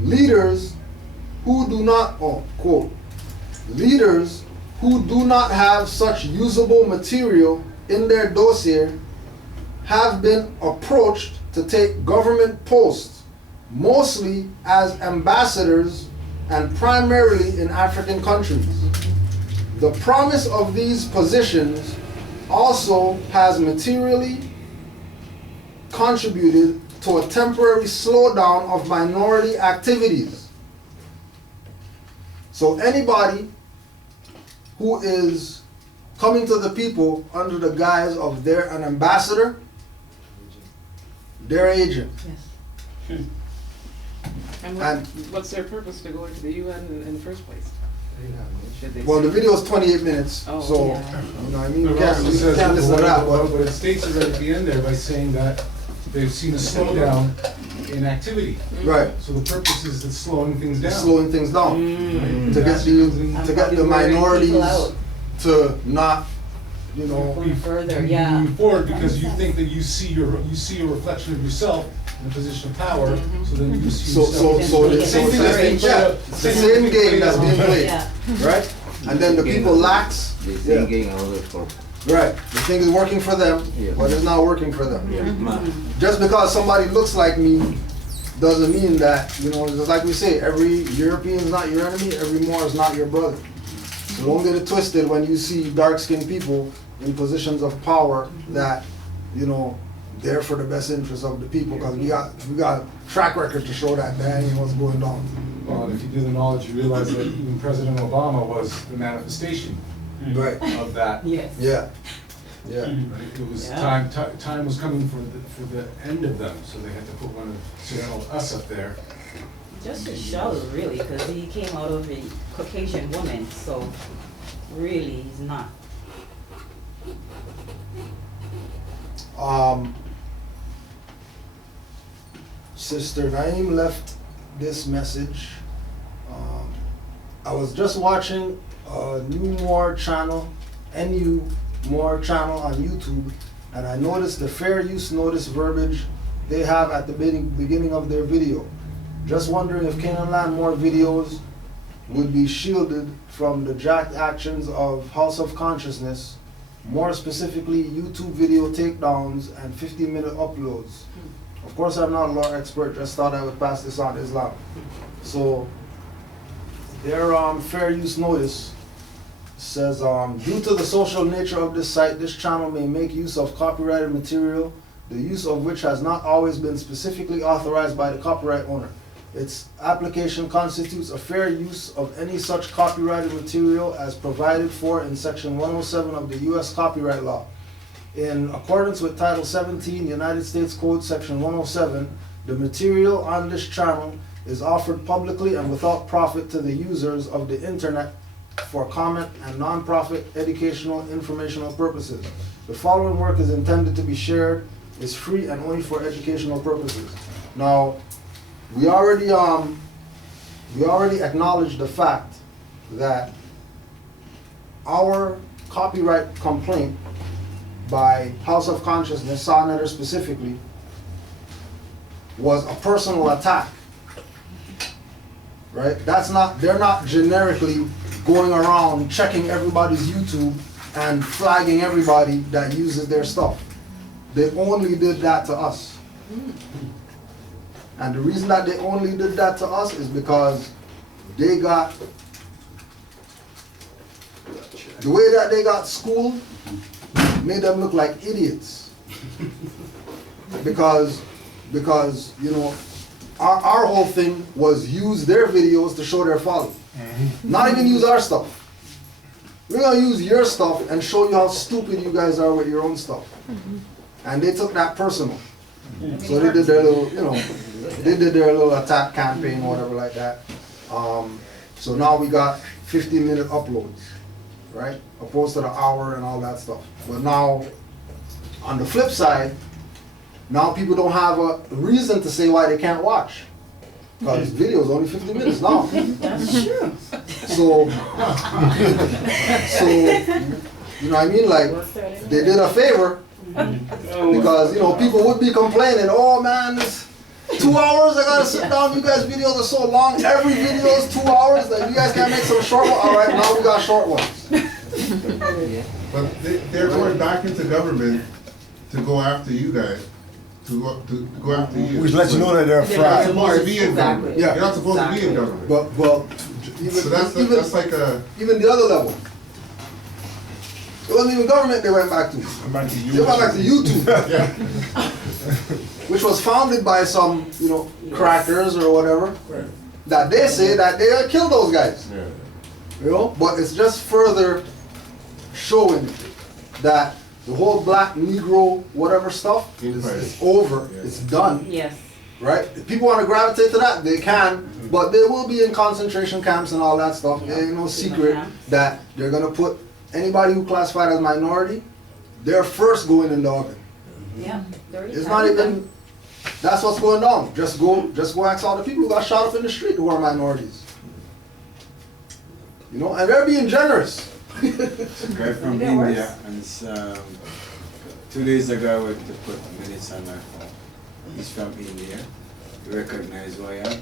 leaders who do not, quote, leaders who do not have such usable material in their dossier have been approached to take government posts, mostly as ambassadors and primarily in African countries. The promise of these positions also has materially contributed to a temporary slowdown of minority activities. So anybody who is coming to the people under the guise of they're an ambassador, they're agent. Yes. And what's their purpose to go into the UN in the first place? Well, the video is 28 minutes, Oh, so yeah. you know what I mean. It We can't also says listen to that. but it states it right at the end there by saying that they've seen a slowdown in activity. Right, So the purpose is it's slowing things down. slowing things down Mm. to get the minorities to not, you know. Going further, And yeah. moving forward because you think that you see a reflection of yourself in a position of power, so then you see yourself. Same thing that's being played. It's the same game that's being played, Yeah. right? And then the people lax. They Yeah. think getting another for Right, the thing is working for them, Yeah. but it's not working for them. man. Just because somebody looks like me doesn't mean that, you know, just like we say, every European is not your enemy, every Moor is not your brother. So don't get it twisted when you see dark-skinned people in positions of power that, you know, they're for the best interest of the people, because we got a track record to show that ain't what's going on. Well, and if you do the knowledge, you realize that even President Obama was the manifestation Right, of that. Yes. yeah, yeah. Right? It was Yeah. time was coming for the end of them, so they had to put one of us up there. Just to show, really, because he came out of a Caucasian woman, so really he's not. Sister Naeem left this message. I was just watching a new Moor channel, NU Moor channel on YouTube, and I noticed the fair use notice verbiage they have at the beginning of their video. Just wondering if Canaanland Moor videos would be shielded from the jacked actions of House of Consciousness, more specifically YouTube video takedowns and 15-minute uploads. Of course, I'm not a law expert, just thought I would pass this on to Islam. So, their fair use notice says, due to the social nature of this site, this channel may make use of copyrighted material, the use of which has not always been specifically authorized by the copyright owner. Its application constitutes a fair use of any such copyrighted material as provided for in Section 107 of the U.S. Copyright Law. In accordance with Title 17, United States Code Section 107, the material on this channel is offered publicly and without profit to the users of the internet for comment and non-profit educational informational purposes. The following work is intended to be shared, is free and only for educational purposes. Now, we already acknowledged the fact that our copyright complaint by House of Consciousness, CyberLink Neter specifically, was a personal attack. Right? They're not generically going around checking everybody's YouTube and flagging everybody that uses their stuff. They only did that to us. And the reason that they only did that to us is because they got, the way that they got schooled made them look like idiots. Because you know, our whole thing was use their videos to show their folly. Not even use our stuff. We're gonna use your stuff and show you how stupid you guys are with your own stuff. And they took that personal. So they did their little, you know, they did their little attack campaign or whatever like that. So now we got 15-minute uploads, right? Opposed to the hour and all that stuff. But now, on the flip side, now people don't have a reason to say why they can't watch. Because this video is only 50 minutes long. That's true. So, you know what I mean? Like, they did a favor. Because, you know, people would be complaining, oh man, it's 2 hours, I gotta sit down, you guys' videos are so long, every video is 2 hours, like you guys can't make some short ones, alright, now we got short ones. But they're going back into government to go after you guys, to go after you. Which lets you know that they're a You're not fraud. supposed to be in government. Yeah. You're not supposed to be in government. But, well, So that's like a, even the other level. It wasn't even government they went back to. They went back to YouTube. yeah. Which was founded by some, crackers or whatever, that they say that they killed those guys. Yeah. But it's just further showing that the whole black Negro whatever stuff is over, Yeah. it's done, Yes. right? If people want to gravitate to that, they can, but they will be in concentration camps and all that stuff. There ain't no secret that they're gonna put anybody who classified as minority, they're first going in the oven. Yeah. It's not even, that's what's going down. Just go ask all the people who got shot up in the street who are minorities. And they're being generous. A guy from India, and 2 days ago I went to put minutes on my phone. He's from India. You recognize who I am?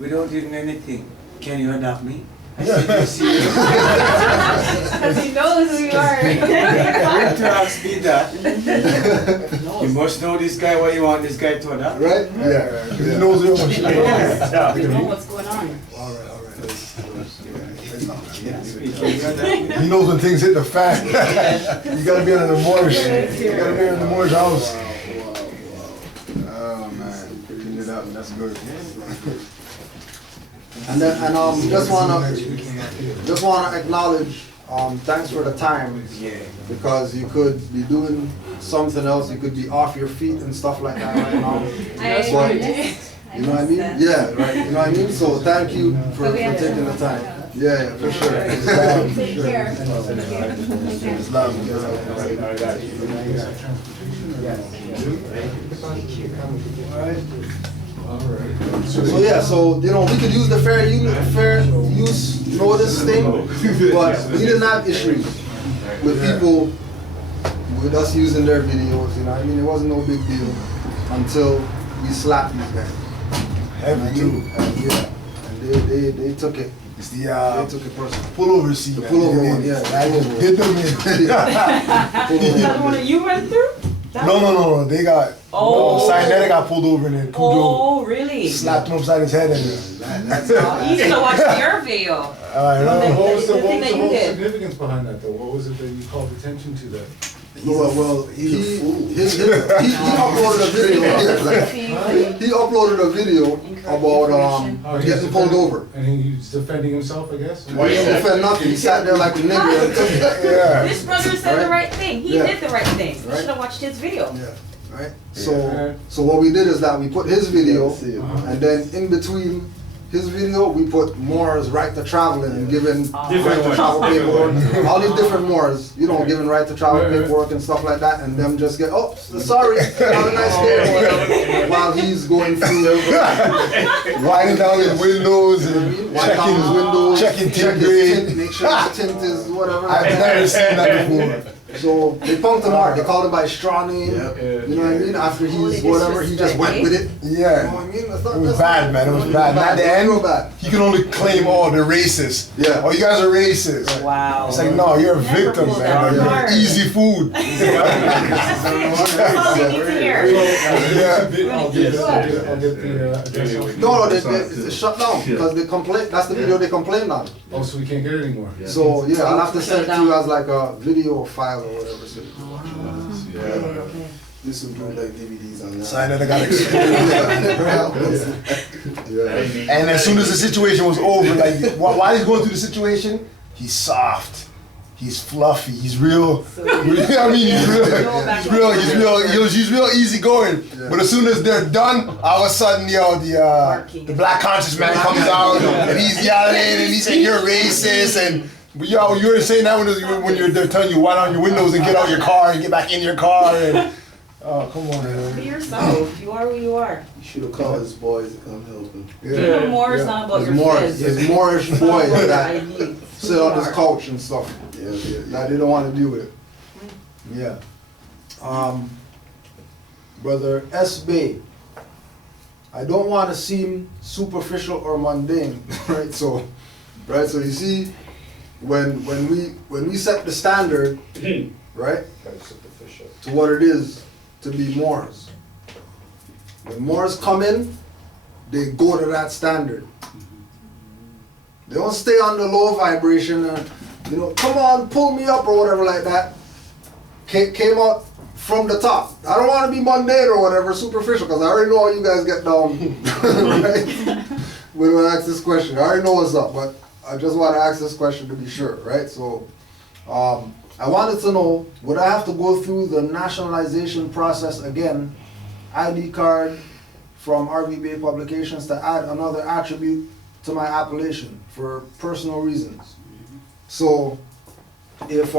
We don't need anything. Can you adopt me? I said, you serious? Because he knows who you are. Going to ask me that. You must know this guy, why you want this guy to adopt? Right? Yeah. He knows it. He knows what's going on. He knows when things hit the fan. You gotta be under the Moorish. You gotta be under the Moorish house. Oh man, clean it up. That's good. And just wanna acknowledge, thanks for the time, because you could be doing something else, you could be off your feet and stuff like that right now. But, you know what I mean? Yeah, right. You know what I mean? So thank you for taking the time. Yeah, for sure. Take care. So yeah, so we could use the fair use notice thing, but we didn't have issues with people with us using their videos. You know what I mean? It wasn't no big deal until we slapped these guys. Heavy too. Yeah, and they took it. It's They took it personal. pullover seat. The pullover one, yeah. Get them in. That one that you went through? No. They got. Cyanetics got pulled over and then Cujo Oh, really? slapped him upside his head and. He's gonna watch your video. What was the The thing that you whole did. significance behind that though? What was it that you called attention to that? Well, he uploaded a video. He uploaded a video about getting pulled over. And he's defending himself, I guess? He didn't defend nothing. He sat there like a nigger. And took it. Yeah. This brother said the right thing. He Yeah. did the right thing. You Right. should have watched his video. Yeah, right. So what we did is that we put his video, and then in between his video, we put Moors right to travel in and giving right to travel paperwork. All these different Moors, giving right to travel paperwork and stuff like that, and them just get, sorry, have a nice day or whatever, while he's going through, Winding down his windows and checking his windows, checking check tint his grade. tint, make sure his tint is whatever. I've never seen that before. So they punked him hard. They called him by his straw name. You know what I mean? After he's whatever, he just went with it. You know Yeah. what I mean? It was bad, man. It was bad. And at the end, Real bad. he can only claim, they're racist. Yeah. Oh, you guys are racist. Wow. It's like, no, you're a Never victim, pulled man. that Like, hard. you're easy food. That's all we need to hear. Yeah. I'll get the address. No, it's shut down because they complain. That's the video they complained on. Oh, so we can't get it anymore? So yeah, I'll have to send it to you as like a video file or whatever. So. This would do like DVDs on that. Sign that I got And as soon as the situation was over, like while he's going through the situation, he's soft, he's fluffy, he's real. He's real easygoing. But as soon as they're done, all of a sudden, the black conscious man comes out and he's yelling and he's saying you're racist and. But you were saying that when they're telling you wind down your windows and get out your car and get back in your car and. Oh, come on, man. Be yourself. You are who you are. You should have called his boys to come help him. Even more is not about your fizz. His Moorish boys that ID. sit on his couch and stuff. That they don't want to deal with it. Yeah. Brother S. Bay, I don't want to seem superficial or mundane, right? So you see, when we set the standard, right, to what it is to be Moors. When Moors come in, they go to that standard. They don't stay on the low vibration and, come on, pull me up or whatever like that. Came out from the top. I don't want to be mundane or whatever, superficial, because I already know how you guys get down, right? When I ask this question, I already know what's up, but I just want to ask this question to be sure, right? So, I wanted to know, would I have to go through the nationalization process again, ID card from RV Bay Publications, to add another attribute to my appellation for personal reasons? So, if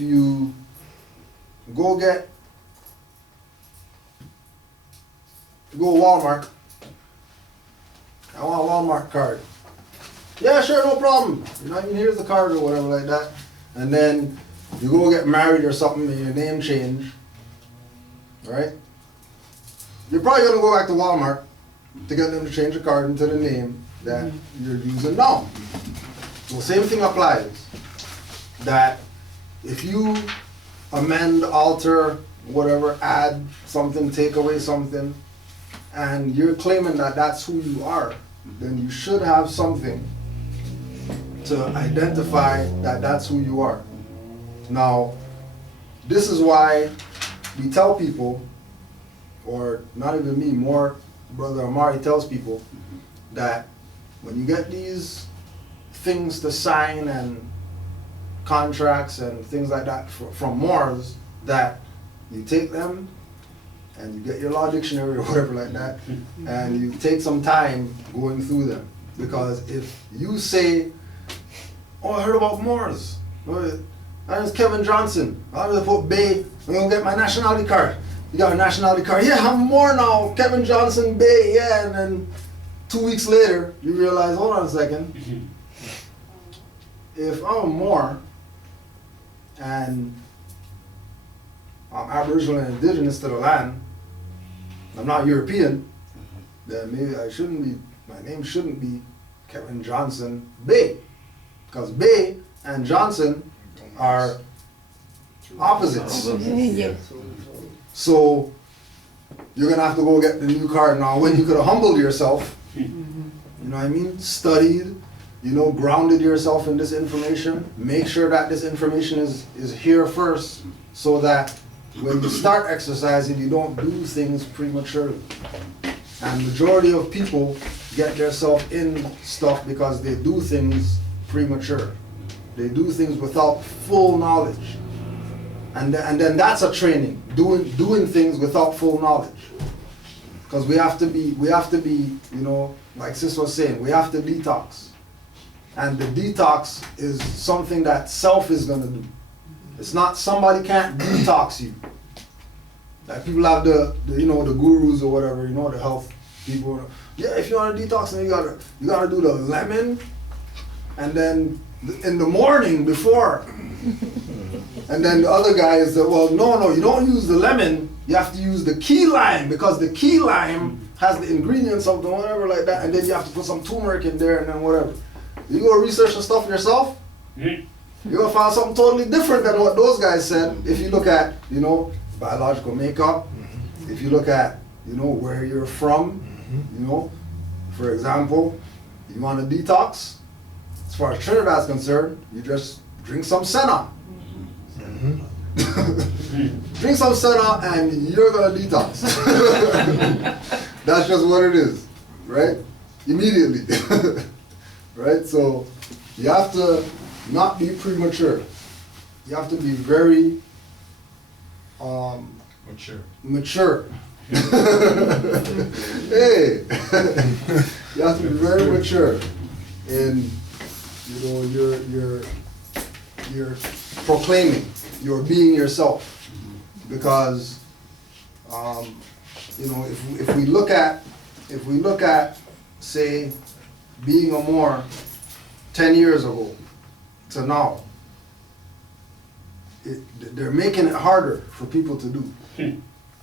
you go Walmart, I want a Walmart card. Yeah, sure, no problem. Here's the card or whatever like that. And then you go get married or something and your name change, right? You're probably gonna go back to Walmart to get them to change the card into the name that you're using now. So same thing applies. That if you amend, alter, whatever, add something, take away something, and you're claiming that that's who you are, then you should have something to identify that that's who you are. Now, this is why we tell people, or not even me, more Brother Amari tells people, that when you get these things to sign and contracts and things like that from Moors, that you take them and you get your law dictionary or whatever like that, and you take some time going through them. Because if you say, oh, I heard about Moors, that is Kevin Johnson, I'm gonna put Bay, I'm gonna get my nationality card. You got a nationality card? Yeah, I'm Moor now, Kevin Johnson, Bay, yeah, and then 2 weeks later, you realize, hold on a second, if I'm a Moor, and I'm Aboriginal and indigenous to the land, I'm not European, then maybe my name shouldn't be Kevin Johnson Bay. Because Bay and Johnson are opposites. So you're gonna have to go get the new card now when you could have humbled yourself, you know what I mean? Studied, grounded yourself in this information, make sure that this information is here first, so that when you start exercising, you don't do things prematurely. And majority of people get themselves in stuff because they do things premature. They do things without full knowledge. And then that's a training, doing things without full knowledge. Because we have to be, like Sis was saying, we have to detox. And the detox is something that self is gonna do. It's not somebody can't detox you. Like people have the gurus or whatever, the health people. Yeah, if you want to detox, then you gotta do the lemon, and then in the morning before. And then the other guy is well, no, you don't use the lemon. You have to use the key lime, because the key lime has the ingredients of the whatever like that, and then you have to put some turmeric in there and then whatever. You go research the stuff yourself, you're gonna find something totally different than what those guys said. If you look at, biological makeup, if you look at, where you're from, for example, you want to detox, as far as Trinidad is concerned, you just drink some senna. Drink some senna and you're gonna detox. That's just what it is, right? Immediately. Right? So you have to not be premature. You have to be very mature. Hey, you have to be very mature in you're proclaiming, you're being yourself, because if we look at say being a Moor 10 years ago to now, they're making it harder for people to do.